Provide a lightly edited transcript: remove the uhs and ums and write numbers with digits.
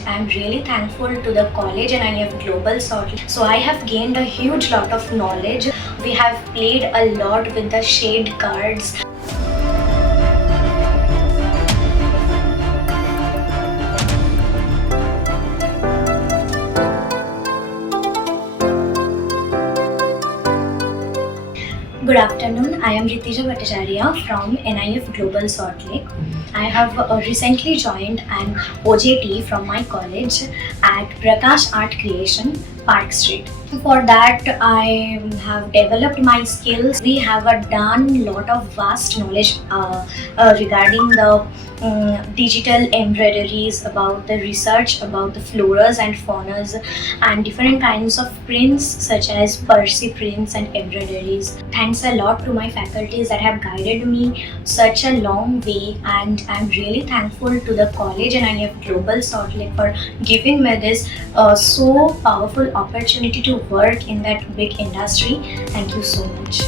I'm really thankful to the college and NIF Global Saltlake. So I have gained a huge lot of knowledge. We have played a lot with the shade cards. Good afternoon, I am Rittija Bhattacharya from NIF Global Saltlake. I have recently joined an OJT from my college at PrakashArt Creation, Park Street. For that, I have developed my skills. We have done lot of vast knowledge regarding the digital embroideries, about the research about the floras and faunas and different kinds of prints such as Percy prints and embroideries. Thanks a lot to my faculties that have guided me such a long way, and I'm really thankful to the college and NIF Global Saltlake for giving me this so powerful opportunity to work in that big industry. Thank you so much.